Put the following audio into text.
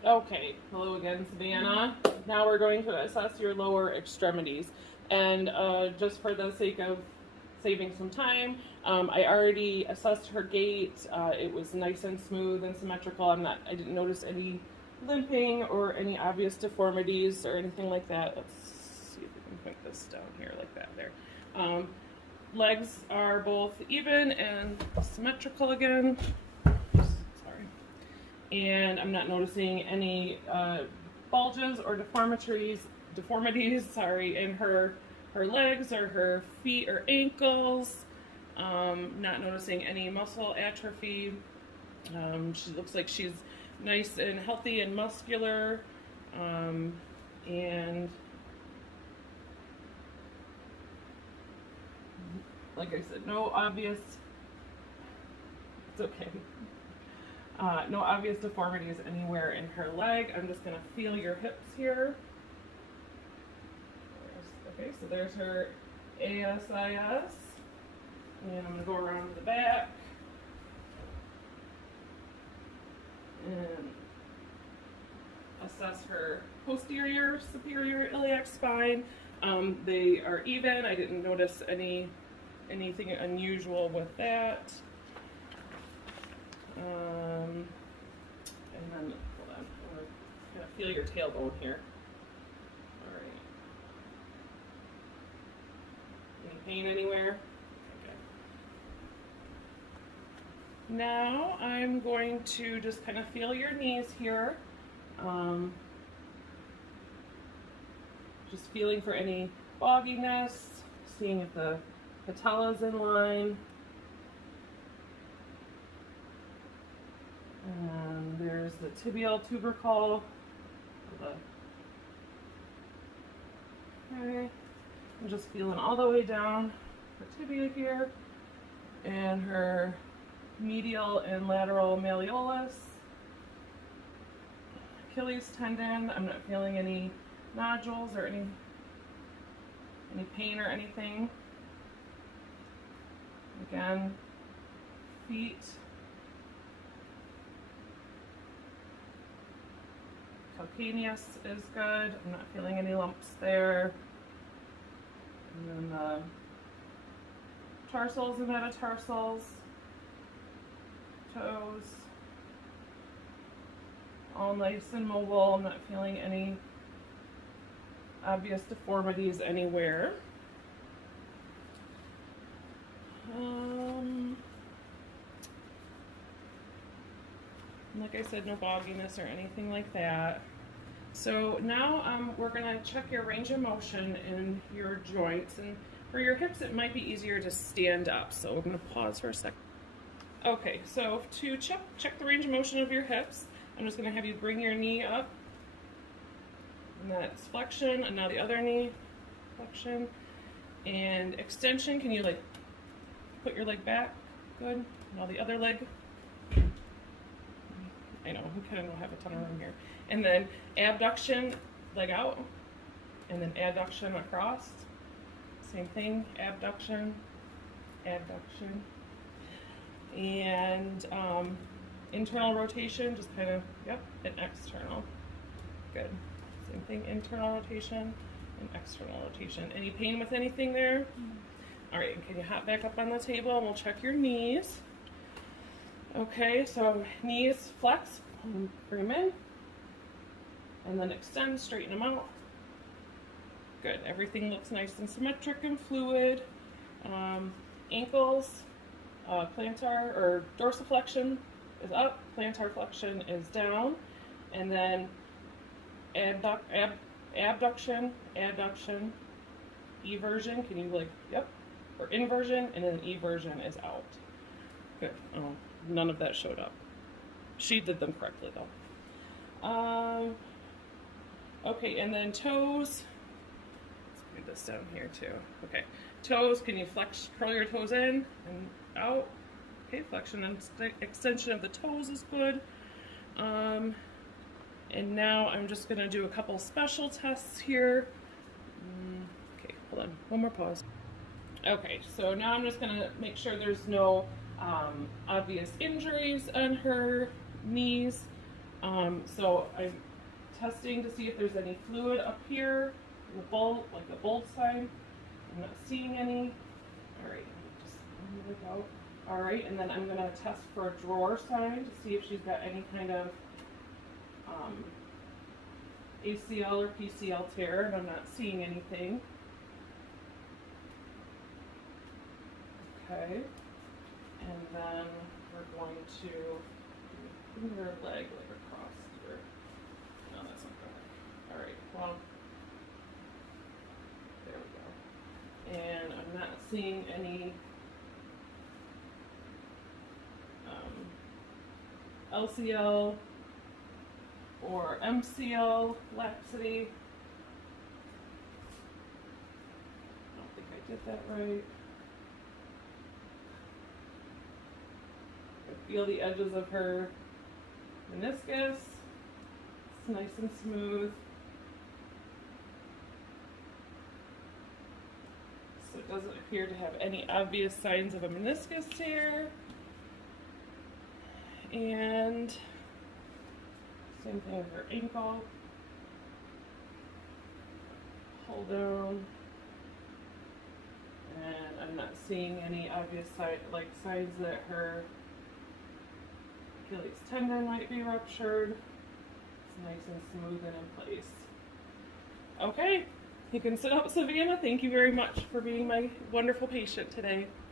Okay, hello again, Savannah. Now we're going to assess your lower extremities. And just for the sake of saving some time, I already assessed her gait. It was nice and smooth and symmetrical. I didn't notice any limping or any obvious deformities or anything like that. Let's see if we can put this down here like that there. Legs are both even and symmetrical again. And I'm not noticing any bulges or deformities, in her legs or her feet or ankles. Not noticing any muscle atrophy. She looks like she's nice and healthy and muscular. And like I said, no obvious, it's okay. No obvious deformities anywhere in her leg. I'm just going to feel your hips here. Okay, so there's her ASIS. And I'm going to go around to the back. And assess her posterior, superior iliac spine. They are even. I didn't notice anything unusual with that. And then, hold on, I'm going to kind of feel your tailbone here. All right. Any pain anywhere? Okay. Now I'm going to just kind of feel your knees here. Just feeling for any bogginess, seeing if the patella's in line. And there's the tibial tubercle. Okay, I'm just feeling all the way down her tibia here, and her medial and lateral malleolus, Achilles tendon. I'm not feeling any nodules or any pain or anything. Again, feet. Calcaneus is good. I'm not feeling any lumps there. And then the tarsals and metatarsals, toes, all nice and mobile. I'm not feeling any obvious deformities anywhere. Like I said, no bogginess or anything like that. So now we're going to check your range of motion in your joints. And for your hips, it might be easier to stand up. So we're going to pause for a second. Okay, so to check the range of motion of your hips, I'm just going to have you bring your knee up. And that's flexion. And now the other knee, flexion. And extension, can you like put your leg back? Good. Now the other leg. I know, we kind of don't have a ton of room here. And then abduction, leg out, and then adduction across. Same thing, abduction, adduction. And internal rotation, just kind of, yep, and external. Good. Same thing, internal rotation and external rotation. Any pain with anything there? All right, can you hop back up on the table and we'll check your knees. Okay, so knees flex, bring them in, and then extend, straighten them out. Good, everything looks nice and symmetric and fluid. Ankles, plantar or dorsiflexion is up, plantar flexion is down, and then abduction, adduction, eversion, can you like, yep, or inversion, and then eversion is out. Good. Oh, none of that showed up. She did them correctly though. Okay, and then toes. Let's move this down here too. Okay, toes, can you curl your toes in and out? Okay, flexion and extension of the toes is good. And now I'm just gonna do a couple special tests here. Okay, hold on, one more pause. Okay, so now I'm just gonna make sure there's no obvious injuries on her knees. So I'm testing to see if there's any fluid up here in the bulb, like a bulb sign. I'm not seeing any. All right, just move it out. All right, and then I'm gonna test for a drawer sign to see if she's got any kind of ACL or PCL tear, and I'm not seeing anything. Okay, and then we're going to bring her leg like across here. No, that's not gonna work. All right, well, there we go. And I'm not seeing any LCL or MCL laxity. I don't think I did that right. I feel the edges of her meniscus. It's nice and smooth. So it doesn't appear to have any obvious signs of a meniscus tear. And same thing with her ankle. Hold down. And I'm not seeing any obvious signs that her Achilles tendon might be ruptured. It's nice and smooth and in place. Okay, you can sit up, Savannah. Thank you very much for being my wonderful patient today.